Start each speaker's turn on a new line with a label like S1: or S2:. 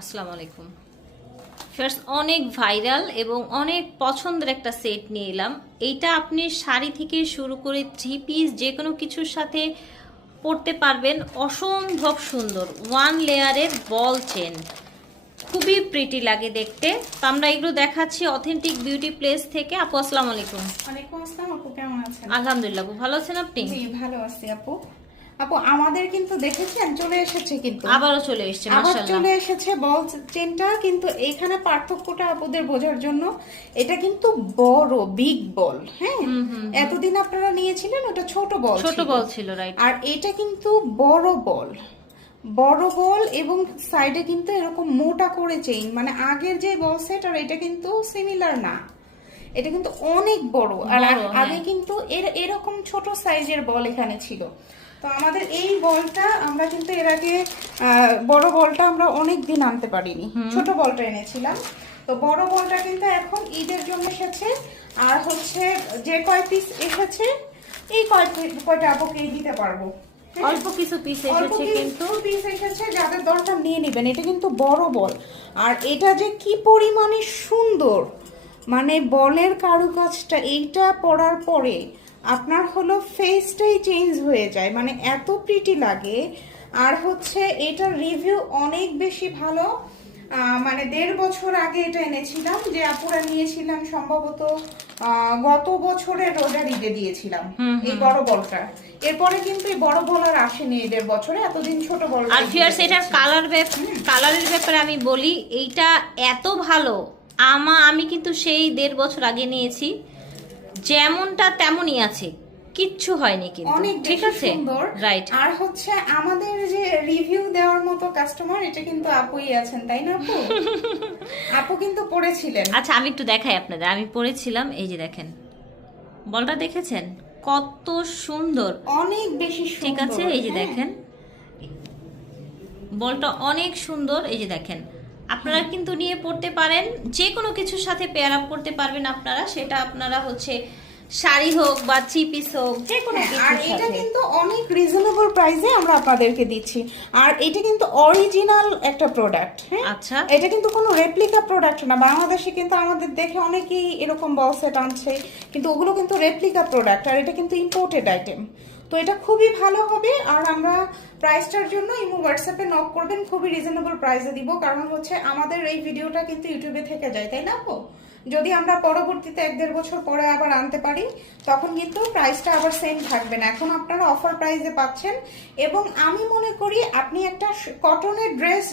S1: আসসালামু আলাইকুম। ফার্স্ট অনেক ভাইরাল এবং অনেক পছন্দের একটা সেট নিয়ে এলাম। এইটা আপনি শাড়ি থেকে শুরু করে থ্রি পিস যে কোনো কিছুর সাথে পরতে পারবেন। অসম্ভব সুন্দর ওয়ান লেয়ারের বল চেন খুবই প্রিটি লাগে দেখতে। তো আমরা এগুলো দেখাচ্ছি অথেন্টিক বিউটি প্লেস থেকে। আপু আসসালামু আলাইকুম।
S2: ওয়ালাইকুম আসসালাম আপু কেমন আছেন?
S1: আলহামদুলিল্লাহ আপু ভালো আছেন আপনি?
S2: জি ভালো আছি আপু। আপু আমাদের কিন্তু দেখেছেন চলে এসেছে কিন্তু।
S1: আবারও চলে এসেছে
S2: আবার চলে এসেছে বল চেনটা কিন্তু এখানে পার্থক্যটা আপুদের বোঝার জন্য এটা কিন্তু বড় বিগ বল হ্যাঁ? এতদিন আপনারা নিয়েছিলেন ওটা ছোট বল
S1: ছোট বল ছিল রাইট
S2: আর এটা কিন্তু বড় বল বড় বল এবং সাইডে কিন্তু এরকম মোটা করে চেইন মানে আগের যে বল সেট আর এটা কিন্তু সিমিলার না। এটা কিন্তু অনেক বড় আর আগে
S1: হ্যাঁ।
S2: কিন্তু এর এরকম ছোট সাইজের বল এখানে ছিল। তো আমাদের এই বলটা আমরা কিন্তু এর আগে বড় বলটা আমরা অনেক দিন আনতে পারিনি। ছোট বলটা এনেছিলাম। তো বড় বলটা কিন্তু এখন ঈদের জন্য এসেছে। আর হচ্ছে যে কয় পিস এসেছে এই কয় কয়টা আপুকে দিতে পারব?
S1: অল্প কিছু পিস এসেছে কিন্তু।
S2: পিস এসেছে যাদের দরকার নিয়ে নেবেন। এটা কিন্তু বড় বল। আর এটা যে কি পরিমাণে সুন্দর! মানে বলের কারুকাজটা এইটা পড়ার পরে আপনার হলো ফেসটাই চেঞ্জ হয়ে যায় মানে এত প্রিটি লাগে। আর হচ্ছে এটার রিভিউ অনেক বেশি ভালো। মানে দেড় বছর আগে এটা এনেছিলাম যে আপুরা নিয়েছিলাম সম্ভবত গত বছরের রোজার ঈদে দিয়েছিলাম এই বড় বলটা। এরপরে কিন্তু এই বড় বল আর আসেনি এই দেড় বছরে এতদিন ছোট বল
S1: আর ফিয়ার্স এটার কালার কালারের ব্যাপারে আমি বলি এইটা এত ভালো আমা আমি কিন্তু সেই দেড় বছর আগে নিয়েছি। যেমনটা তেমনই আছে। কিচ্ছু হয়নি কিন্তু।
S2: অনেক
S1: ঠিক আছে? রাইট
S2: আর হচ্ছে আমাদের যে রিভিউ দেওয়ার মতো কাস্টমার এটা কিন্তু আপুই আছেন তাই না আপু? আপু কিন্তু পড়েছিলেন।
S1: আচ্ছা আমি একটু দেখাই আপনাদের। আমি পড়েছিলাম এই যে দেখেন। বলটা দেখেছেন? কত সুন্দর।
S2: অনেক বেশি
S1: ঠিক আছে? এই যে
S2: হ্যাঁ।
S1: দেখেন। বলটা অনেক সুন্দর এই যে দেখেন। আপনারা কিন্তু নিয়ে পড়তে পারেন যে কোনো কিছুর সাথে পেয়ার আপ করতে পারবেন আপনারা সেটা আপনারা হচ্ছে শাড়ি হোক বা থ্রি পিস হোক যে কোনো
S2: হ্যাঁ, আর এটা কিন্তু অনেক রিজনেবল প্রাইসে আমরা আপনাদেরকে দিচ্ছি। আর এটা কিন্তু অরিজিনাল একটা প্রোডাক্ট হ্যাঁ?
S1: আচ্ছা।
S2: এটা কিন্তু কোনো রেপ্লিকা প্রোডাক্ট না। বাংলাদেশে কিন্তু আমাদের দেখে অনেকেই এরকম বল সেট আনছে কিন্তু ওগুলো কিন্তু রেপ্লিকা প্রোডাক্ট আর এটা কিন্তু ইম্পোর্টেড আইটেম তো এটা খুবই ভালো হবে, আর আমরা প্রাইসটার জন্য ইমো হোয়াটসঅ্যাপে নক করবেন, খুবই রিজনেবল প্রাইসে দিব, কারণ হচ্ছে আমাদের এই ভিডিওটা কিন্তু ইউটিউবে থেকে যায়, তাই না? যদি আমরা পরবর্তীতে এক দেড় বছর পরে আবার আনতে পারি, তখন কিন্তু প্রাইসটা আবার সেম থাকবে না এখন আপনারা অফার প্রাইসে পাচ্ছেন, এবং আমি মনে করি আপনি একটা কটনের ড্রেস